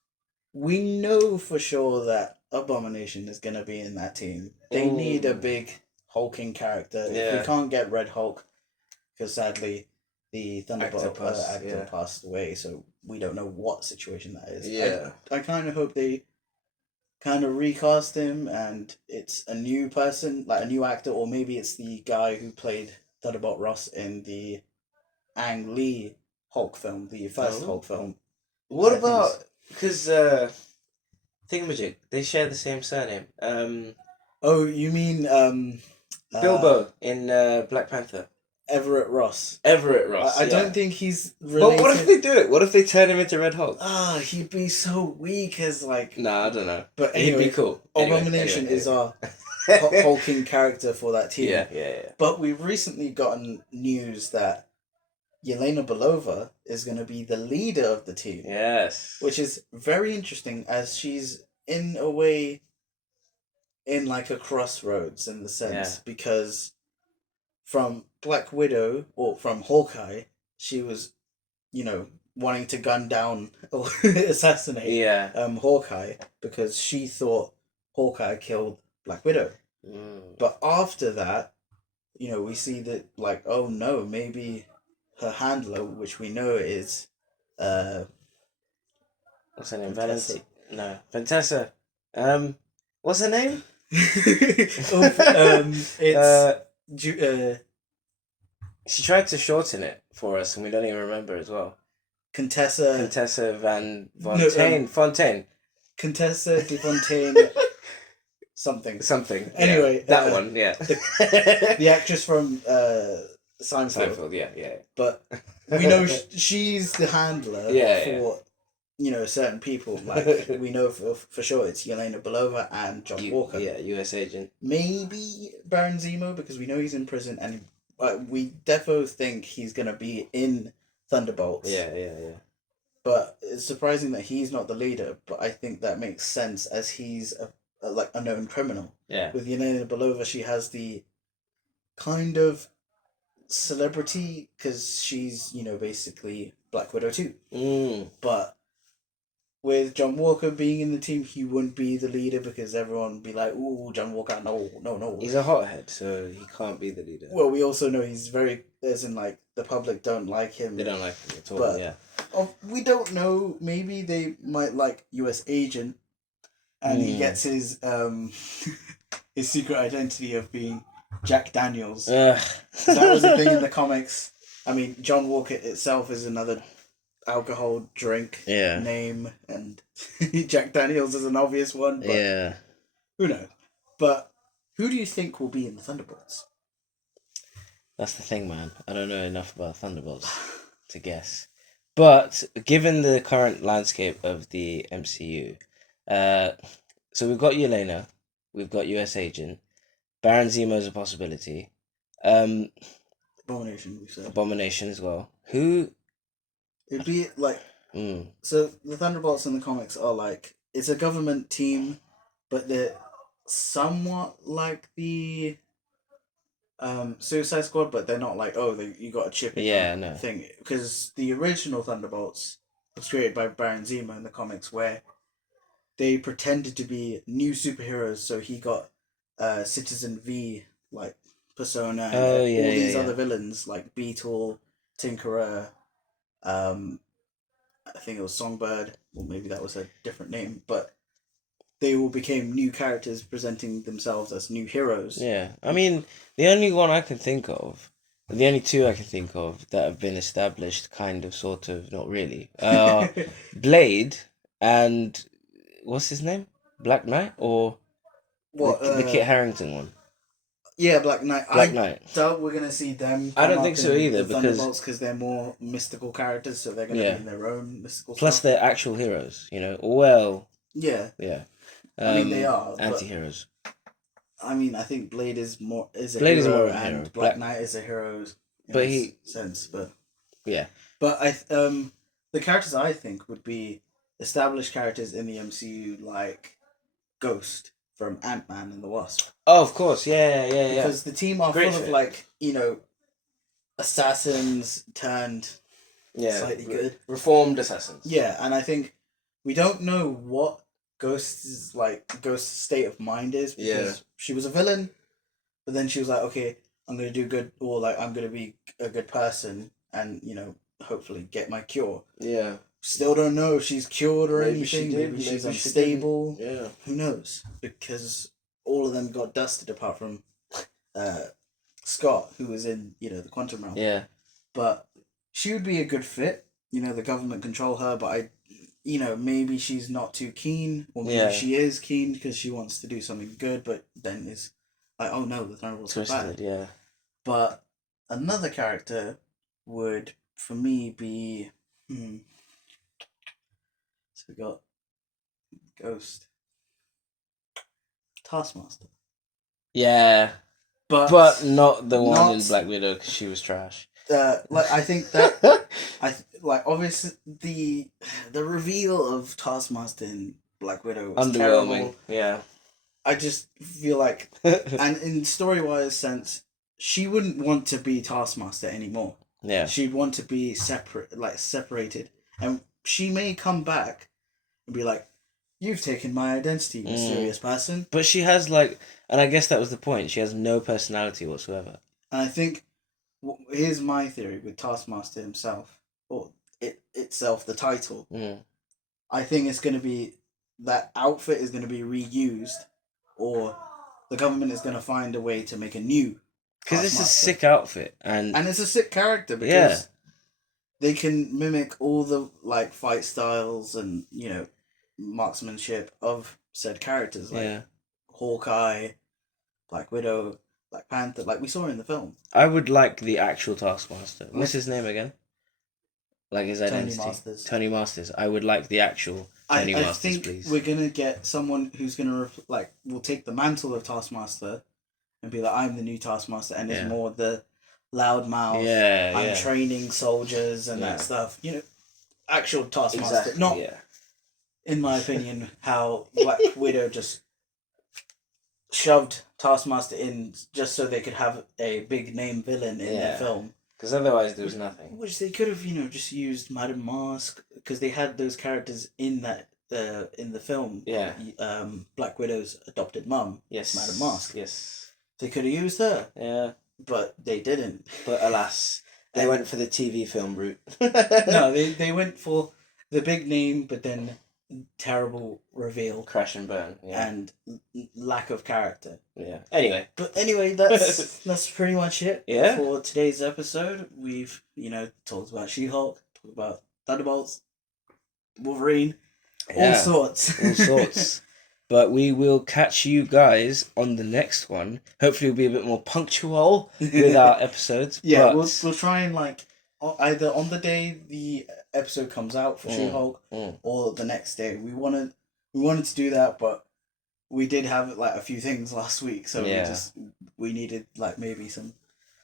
we know for sure that Abomination is gonna be in that team. They need a big hulking character. If we can't get Red Hulk, because sadly the Thunderbolt actor passed away, so we don't know what situation that is. I kind of hope they kind of recast him and it's a new person, like a new actor, or maybe it's the guy who played Thunderbolt Ross in the Ang Lee Hulk film, the first Hulk film. What about, because Thingamajig, they share the same surname. Oh, you mean Bilbo in Black Panther. Everett Ross. I don't think he's related. But what if they do it? What if they turn him into Red Hulk? He'd be so weak as like... Nah, I don't know. But anyway, he'd be cool. Abomination is our hulking character for that team. Yeah. But we've recently gotten news that Yelena Belova is going to be the leader of the team. Yes. Which is very interesting, as she's in a way in like a crossroads in the sense, because from Black Widow or from Hawkeye, she was, wanting to gun down or assassinate Hawkeye because she thought Hawkeye killed Black Widow. But after that, we see that like, oh no, maybe her handler, which we know is what's her name? Vantessa. What's her name? She tried to shorten it for us, and we don't even remember as well. Contessa Van Fontaine. Fontaine. Contessa de Fontaine. Something. Anyway, that one. Yeah. The actress from Seinfeld. Yeah. But we know she's the handler for certain people. Like we know for sure it's Yelena Belova and John Walker. Yeah, U.S. agent. Maybe Baron Zemo, because we know he's in prison, and we defo think he's gonna be in Thunderbolts. Yeah. But it's surprising that he's not the leader. But I think that makes sense, as he's a known criminal. Yeah. With Yelena Belova, she has the kind of celebrity because she's basically Black Widow too. But with John Walker being in the team, he wouldn't be the leader because everyone would be like, "Ooh, John Walker, no." He's a hothead, so he can't be the leader. Well, we also know he's very, as in like the public don't like him. They don't like him at all. But we don't know. Maybe they might like U.S. agent, and he gets his his secret identity of being Jack Daniels. Ugh. That was a thing in the comics. I mean, John Walker itself is another alcohol drink name, and Jack Daniels is an obvious one, but who knows? But who do you think will be in the Thunderbolts? That's the thing, man. I don't know enough about Thunderbolts to guess. But given the current landscape of the MCU, so we've got Yelena, we've got US Agent, Baron Zemo is a possibility. Abomination, we said. Abomination as well. Who? It'd be like... So the Thunderbolts in the comics are like... It's a government team, but they're somewhat like the... Suicide Squad, but they're not like, you got a chip in thing. Because the original Thunderbolts was created by Baron Zemo in the comics, where they pretended to be new superheroes, so he got Citizen V, like, persona, and all these other villains, like Beetle, Tinkerer, I think it was Songbird, or maybe that was a different name, but they all became new characters presenting themselves as new heroes. Yeah, I mean, the only one I can think of, the only two I can think of that have been established, kind of, sort of, not really, Blade and what's his name? Black Knight or the Kit Harington one? Yeah, Black Knight. Black Knight. Doubt we're gonna see them. I don't think so either, because they're more mystical characters, so they're gonna be in their own mystical. Plus, stuff. they're actual heroes, you know. Well. Yeah. Yeah. I mean, they are anti-heroes. I mean, I think Blade is more a Blade hero, is more of a and hero. Black Knight is a hero. But he sense, but yeah. But the characters I think would be established characters in the MCU, like Ghost from Ant-Man and the Wasp. Oh, of course, yeah. Because the team are full of, like, assassins turned slightly good. Reformed assassins. Yeah, and I think we don't know what Ghost's state of mind is, because she was a villain, but then she was like, okay, I'm going to do good, or, like, I'm going to be a good person and, hopefully get my cure. Yeah. Still don't know if she's cured or anything. Maybe she's unstable. Yeah. Who knows? Because all of them got dusted apart from Scott, who was in, the quantum realm. Yeah. But she would be a good fit. The government control her, but maybe she's not too keen, or maybe she is keen because she wants to do something good, but then is like, oh no, the Thunderbolts are bad. Yeah. But another character would, for me, be... So we got Ghost, Taskmaster. Yeah, but not the one in Black Widow, because she was trash. I think that obviously the reveal of Taskmaster in Black Widow was underwhelming. Terrible. Yeah, I just feel like, and in story-wise sense, she wouldn't want to be Taskmaster anymore. Yeah, she'd want to be separated, and she may come back and be like, "You've taken my identity, mysterious person." But she has, like, and I guess that was the point. She has no personality whatsoever. And I think, here's my theory with Taskmaster himself, or itself, the title. I think it's going to be, that outfit is going to be reused, or the government is going to find a way to make a new. Because it's a sick outfit, and it's a sick character, because they can mimic all the, like, fight styles and, marksmanship of said characters, like Hawkeye, Black Widow, Black Panther, like we saw in the film. I would like the actual Taskmaster. What's his name again? Like his identity? Tony Masters. I would like the actual Tony Masters, please. I think we're going to get someone who's going to, will take the mantle of Taskmaster and be like, I'm the new Taskmaster, and it's more the loudmouth, I'm training soldiers and that stuff. Actual Taskmaster. Exactly, not, in my opinion, how Black Widow just shoved Taskmaster in just so they could have a big name villain in their film. Because otherwise there was nothing. Which they could have, just used Madame Mask, because they had those characters in that in the film. Yeah. Black Widow's adopted mum. Yes. Madame Mask. Yes. They could have used her. Yeah. But they didn't. But alas, they went for the TV film route. No, they went for the big name, but then terrible reveal Crash and burn. Yeah. and lack of character. Yeah. Anyway. But anyway, that's pretty much it. Yeah. For today's episode, we've talked about She-Hulk, talked about Thunderbolts, Wolverine, all sorts. All sorts. But we will catch you guys on the next one. Hopefully, we'll be a bit more punctual with our episodes. Yeah, but... we'll try and either on the day the episode comes out for She-Hulk or the next day. We wanted to do that, but we did have like a few things last week, so we needed like maybe some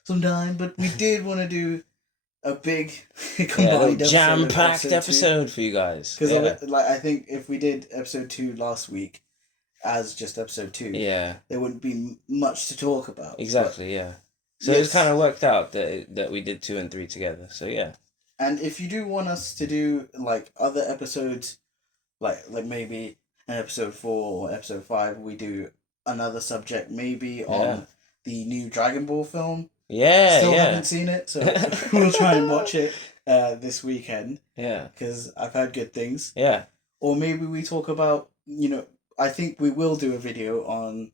time. But we did want to do a big combined jam-packed episode for you guys. Because I think if we did episode 2 last week as just episode 2, there wouldn't be much to talk about. Exactly, So it's kind of worked out that we did 2 and 3 together. So yeah. And if you do want us to do like other episodes, like maybe in episode 4 or episode 5, we do another subject maybe on the new Dragon Ball film. Still haven't seen it, so we'll try and watch it this weekend. Yeah. Because I've heard good things. Yeah. Or maybe we talk about, I think we will do a video on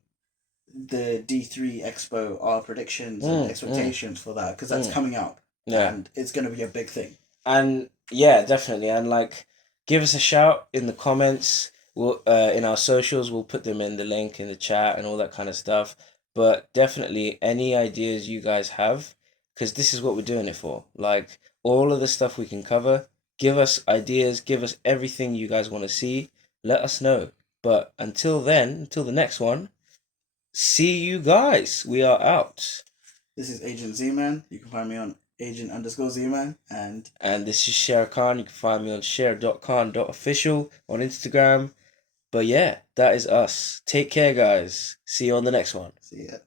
the D3 Expo, our predictions and expectations for that, because that's coming up. Yeah. And it's going to be a big thing. And definitely. And like, give us a shout in the comments. We'll in our socials, we'll put them in the link in the chat and all that kind of stuff. But definitely any ideas you guys have, because this is what we're doing it for. Like, all of the stuff we can cover, give us ideas, give us everything you guys want to see. Let us know. But until then, until the next one, see you guys. We are out. This is Agent Zman. You can find me on agent_Zman. And this is Sher Khan. You can find me on share.khan.official on Instagram. But yeah, that is us. Take care, guys. See you on the next one. See ya.